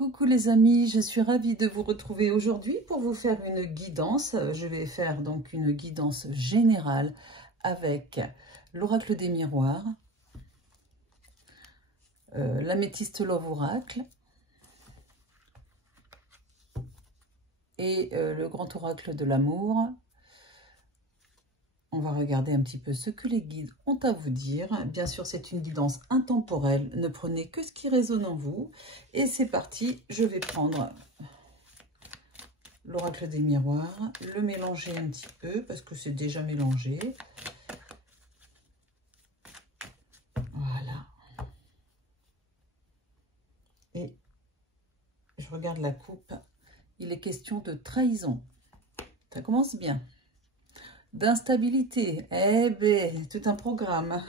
Coucou les amis, je suis ravie de vous retrouver aujourd'hui pour vous faire une guidance. Je vais faire donc une guidance générale avec l'oracle des miroirs, l'améthyste Love Oracle et le grand oracle de l'amour. On va regarder un petit peu ce que les guides ont à vous dire. Bien sûr, c'est une guidance intemporelle. Ne prenez que ce qui résonne en vous. Et c'est parti, je vais prendre l'oracle des miroirs, le mélanger un petit peu parce que c'est déjà mélangé. Voilà. Et je regarde la coupe. Il est question de trahison. Ça commence bien. D'instabilité, eh ben, tout un programme.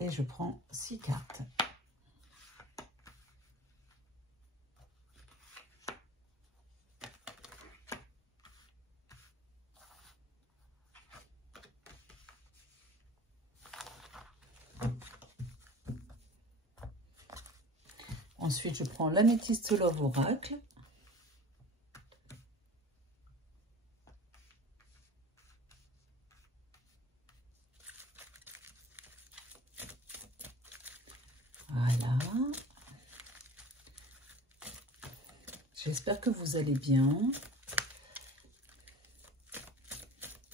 Et je prends 6 cartes. Ensuite, je prends l'améthyste Love Oracle. Voilà. J'espère que vous allez bien.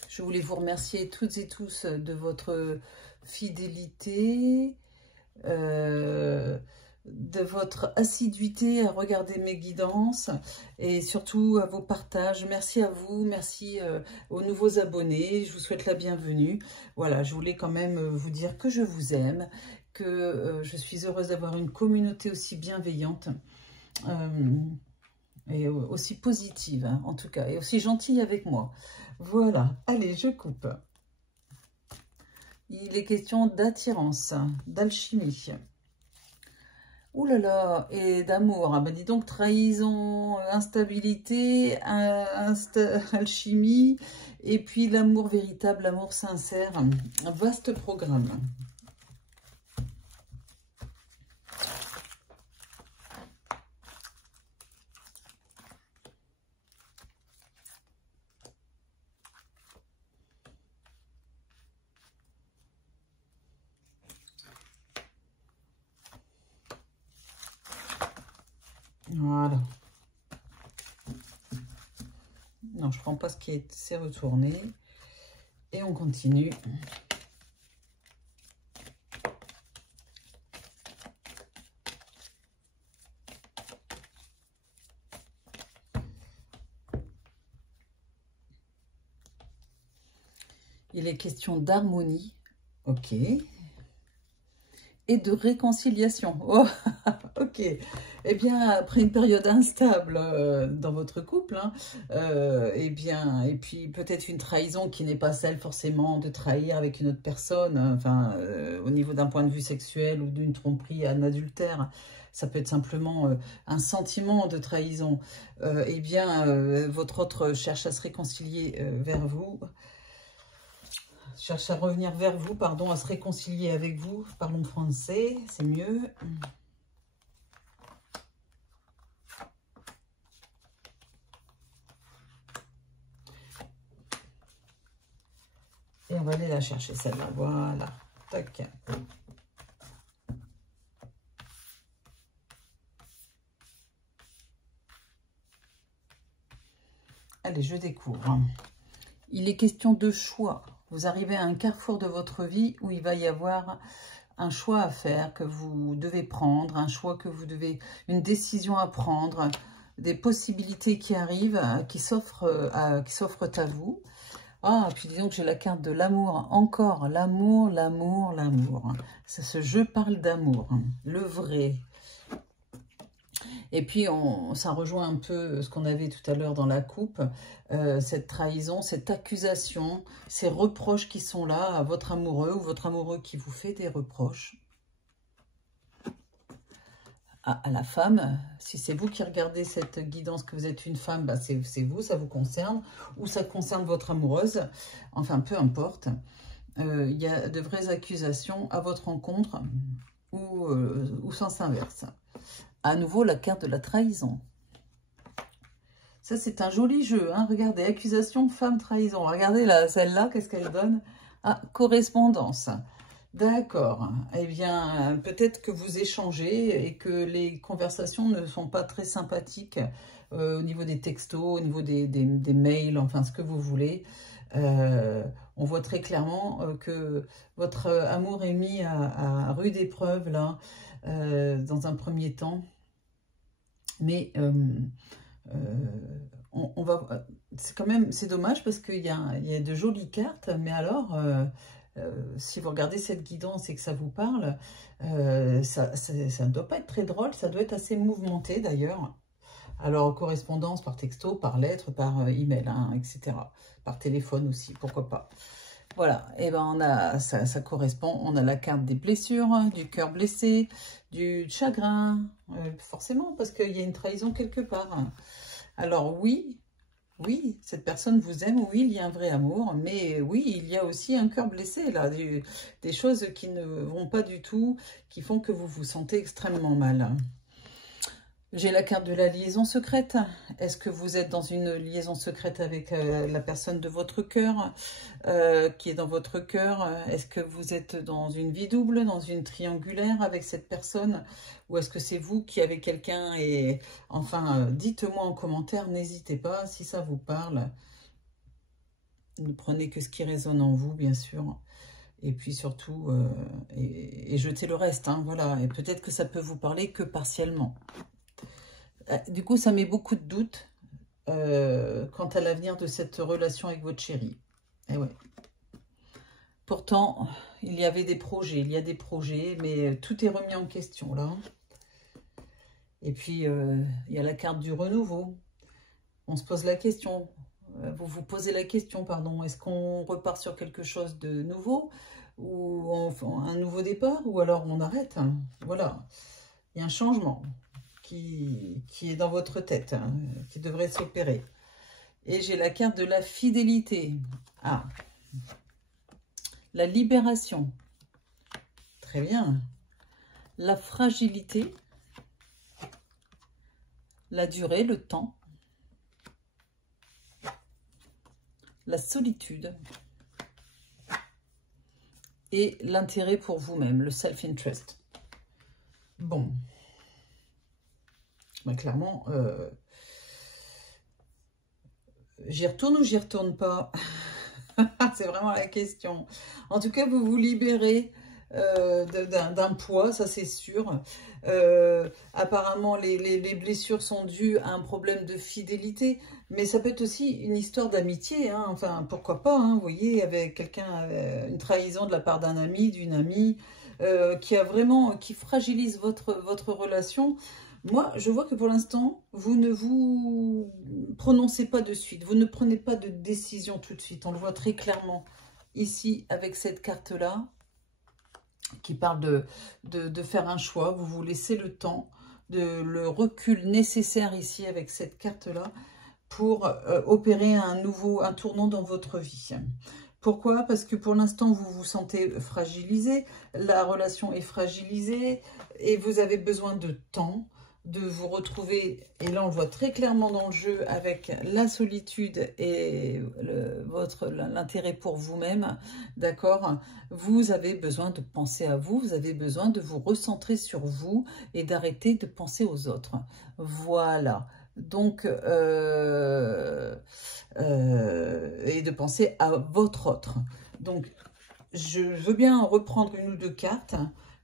Je voulais vous remercier toutes et tous de votre fidélité, de votre assiduité à regarder mes guidances et surtout à vos partages. Merci à vous, merci aux nouveaux abonnés, je vous souhaite la bienvenue. Voilà, je voulais quand même vous dire que je vous aime, que je suis heureuse d'avoir une communauté aussi bienveillante et aussi positive, hein, en tout cas, et aussi gentille avec moi. Voilà, allez, je coupe. Il est question d'attirance, d'alchimie. Ouh là là, et d'amour. Ah ben dis donc, trahison, instabilité, alchimie, et puis l'amour véritable, l'amour sincère. Un vaste programme. Voilà. Non, je ne prends pas ce qui s'est retourné. Et on continue. Il est question d'harmonie. Ok. Et de réconciliation. Oh, ok. Eh bien, après une période instable dans votre couple, hein, eh bien, et puis peut-être une trahison qui n'est pas celle forcément de trahir avec une autre personne, enfin, au niveau d'un point de vue sexuel ou d'une tromperie, un adultère, ça peut être simplement un sentiment de trahison. Eh bien, votre autre cherche à se réconcilier vers vous. Cherche à revenir vers vous, pardon, à se réconcilier avec vous. Parlons français, c'est mieux. Et on va aller la chercher, celle-là. Voilà. Tac. Allez, je découvre. Il est question de choix. Vous arrivez à un carrefour de votre vie où il va y avoir un choix à faire que vous devez prendre, un choix que vous devez, une décision à prendre, des possibilités qui arrivent, qui s'offrent à vous. Ah, puis disons que j'ai la carte de l'amour, encore l'amour, l'amour, l'amour. C'est ce je parle d'amour, le vrai. Et puis, ça rejoint un peu ce qu'on avait tout à l'heure dans la coupe, cette trahison, cette accusation, ces reproches qui sont là à votre amoureux ou votre amoureux qui vous fait des reproches. à la femme. Si c'est vous qui regardez cette guidance, que vous êtes une femme, bah c'est vous, ça vous concerne. Ou ça concerne votre amoureuse. Enfin, peu importe. Il y a de vraies accusations à votre rencontre ou sens inverse. À nouveau, la carte de la trahison. Ça, c'est un joli jeu. Hein. Regardez, accusation, femme, trahison. Regardez celle-là, qu'est-ce qu'elle donne? Ah, correspondance. D'accord. Eh bien, peut-être que vous échangez et que les conversations ne sont pas très sympathiques au niveau des textos, au niveau des mails, enfin, ce que vous voulez. On voit très clairement que votre amour est mis à rude épreuve, là, dans un premier temps. Mais on va... C'est quand même... C'est dommage parce qu'il y a de jolies cartes, mais alors... si vous regardez cette guidance et que ça vous parle, ça ne doit pas être très drôle, ça doit être assez mouvementé d'ailleurs. Alors, correspondance par texto, par lettre, par email, hein, etc. Par téléphone aussi, pourquoi pas. Voilà, et ben on a ça correspond, on a la carte des blessures, du cœur blessé, du chagrin, forcément, parce qu'il y a une trahison quelque part. Alors oui, cette personne vous aime, oui, il y a un vrai amour, mais oui, il y a aussi un cœur blessé, là, des choses qui ne vont pas du tout, qui font que vous vous sentez extrêmement mal. J'ai la carte de la liaison secrète. Est-ce que vous êtes dans une liaison secrète avec la personne de votre cœur, qui est dans votre cœur? Est-ce que vous êtes dans une vie double, dans une triangulaire avec cette personne? Ou est-ce que c'est vous qui avez quelqu'un? Et enfin, dites-moi en commentaire, n'hésitez pas, si ça vous parle. Ne prenez que ce qui résonne en vous, bien sûr. Et puis surtout, et jetez le reste, hein, voilà. Et peut-être que ça peut vous parler que partiellement. Du coup, ça met beaucoup de doutes quant à l'avenir de cette relation avec votre chéri. Et ouais. Pourtant, il y avait des projets, il y a des projets, mais tout est remis en question, là. Et puis, il y a la carte du renouveau. On se pose la question, vous vous posez la question, pardon, est-ce qu'on repart sur quelque chose de nouveau, ou un nouveau départ, ou alors on arrête, hein. Voilà, il y a un changement qui est dans votre tête, hein, qui devrait s'opérer. Et j'ai la carte de la fidélité. Ah, la libération. Très bien. La fragilité. La durée, le temps. La solitude. Et l'intérêt pour vous-même, le self-interest. Bon. Ben, clairement, j'y retourne ou j'y retourne pas? C'est vraiment la question. En tout cas, vous vous libérez d'un poids, ça c'est sûr. Apparemment, les blessures sont dues à un problème de fidélité, mais ça peut être aussi une histoire d'amitié, hein. Enfin, pourquoi pas, hein, vous voyez, avec quelqu'un, une trahison de la part d'un ami, d'une amie, qui fragilise votre relation. Moi, je vois que pour l'instant, vous ne vous prononcez pas de suite. Vous ne prenez pas de décision tout de suite. On le voit très clairement ici avec cette carte-là qui parle de faire un choix. Vous vous laissez le temps, le recul nécessaire ici avec cette carte-là pour opérer un tournant dans votre vie. Pourquoi? Parce que pour l'instant, vous vous sentez fragilisé. La relation est fragilisée et vous avez besoin de temps, de vous retrouver, et là on le voit très clairement dans le jeu avec la solitude et l'intérêt pour vous-même, d'accord? Vous avez besoin de penser à vous, vous avez besoin de vous recentrer sur vous et d'arrêter de penser aux autres. Voilà, donc, et de penser à votre autre. Donc, je veux bien reprendre une ou deux cartes,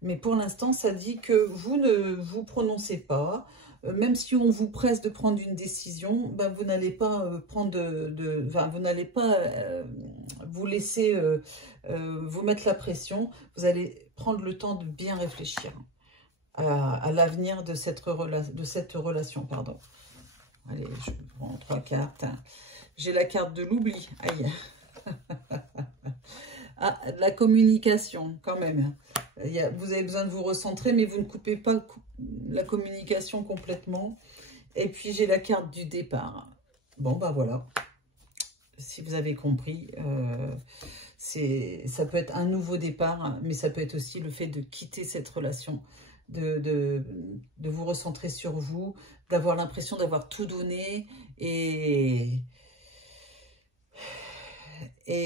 mais pour l'instant, ça dit que vous ne vous prononcez pas. Même si on vous presse de prendre une décision, ben vous n'allez pas vous n'allez pas vous laisser vous mettre la pression. Vous allez prendre le temps de bien réfléchir à l'avenir de cette relation. Pardon. Allez, je prends 3 cartes. J'ai la carte de l'oubli. Aïe. Ah, la communication, quand même. Vous avez besoin de vous recentrer, mais vous ne coupez pas la communication complètement. Et puis, j'ai la carte du départ. Bon, bah voilà. Si vous avez compris, ça peut être un nouveau départ, mais ça peut être aussi le fait de quitter cette relation, de vous recentrer sur vous, d'avoir l'impression d'avoir tout donné et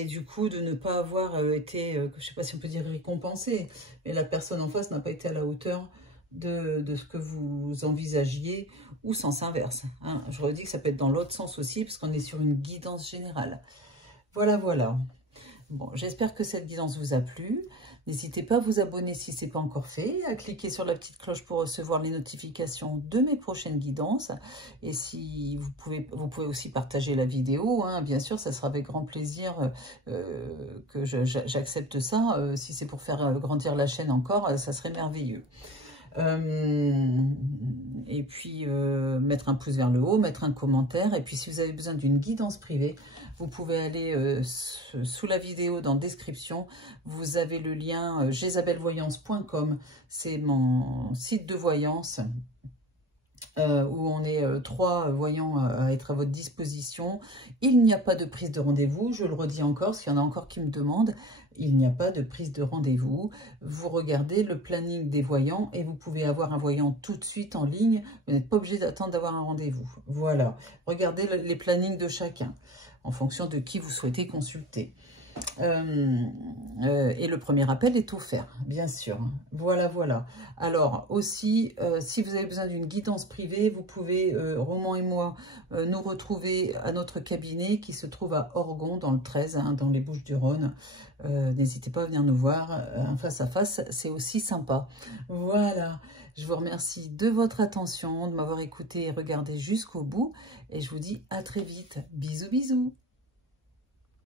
du coup de ne pas avoir été, je ne sais pas si on peut dire récompensé, mais la personne en face n'a pas été à la hauteur de ce que vous envisagiez, ou sens inverse. Hein. Je redis que ça peut être dans l'autre sens aussi, parce qu'on est sur une guidance générale. Voilà, voilà. Bon, j'espère que cette guidance vous a plu. N'hésitez pas à vous abonner si ce n'est pas encore fait, à cliquer sur la petite cloche pour recevoir les notifications de mes prochaines guidances. Et si vous pouvez aussi partager la vidéo, hein, bien sûr, ça sera avec grand plaisir que j'accepte ça. Si c'est pour faire grandir la chaîne encore, ça serait merveilleux. Et puis mettre un pouce vers le haut, mettre un commentaire, et puis si vous avez besoin d'une guidance privée, vous pouvez aller sous la vidéo dans description, vous avez le lien jezabelvoyance.com, c'est mon site de voyance où on est 3 voyants à être à votre disposition. Il n'y a pas de prise de rendez-vous, je le redis encore, s'il y en a encore qui me demandent, il n'y a pas de prise de rendez-vous. Vous regardez le planning des voyants et vous pouvez avoir un voyant tout de suite en ligne. Vous n'êtes pas obligé d'attendre d'avoir un rendez-vous. Voilà, regardez les plannings de chacun en fonction de qui vous souhaitez consulter. Et le premier appel est offert, bien sûr. Voilà, voilà. Alors aussi, si vous avez besoin d'une guidance privée, vous pouvez, Roman et moi, nous retrouver à notre cabinet qui se trouve à Orgon, dans le 13, hein, dans les Bouches-du-Rhône. N'hésitez pas à venir nous voir, un face à face, c'est aussi sympa. Voilà, je vous remercie de votre attention, de m'avoir écouté et regardé jusqu'au bout. Et je vous dis à très vite. Bisous, bisous.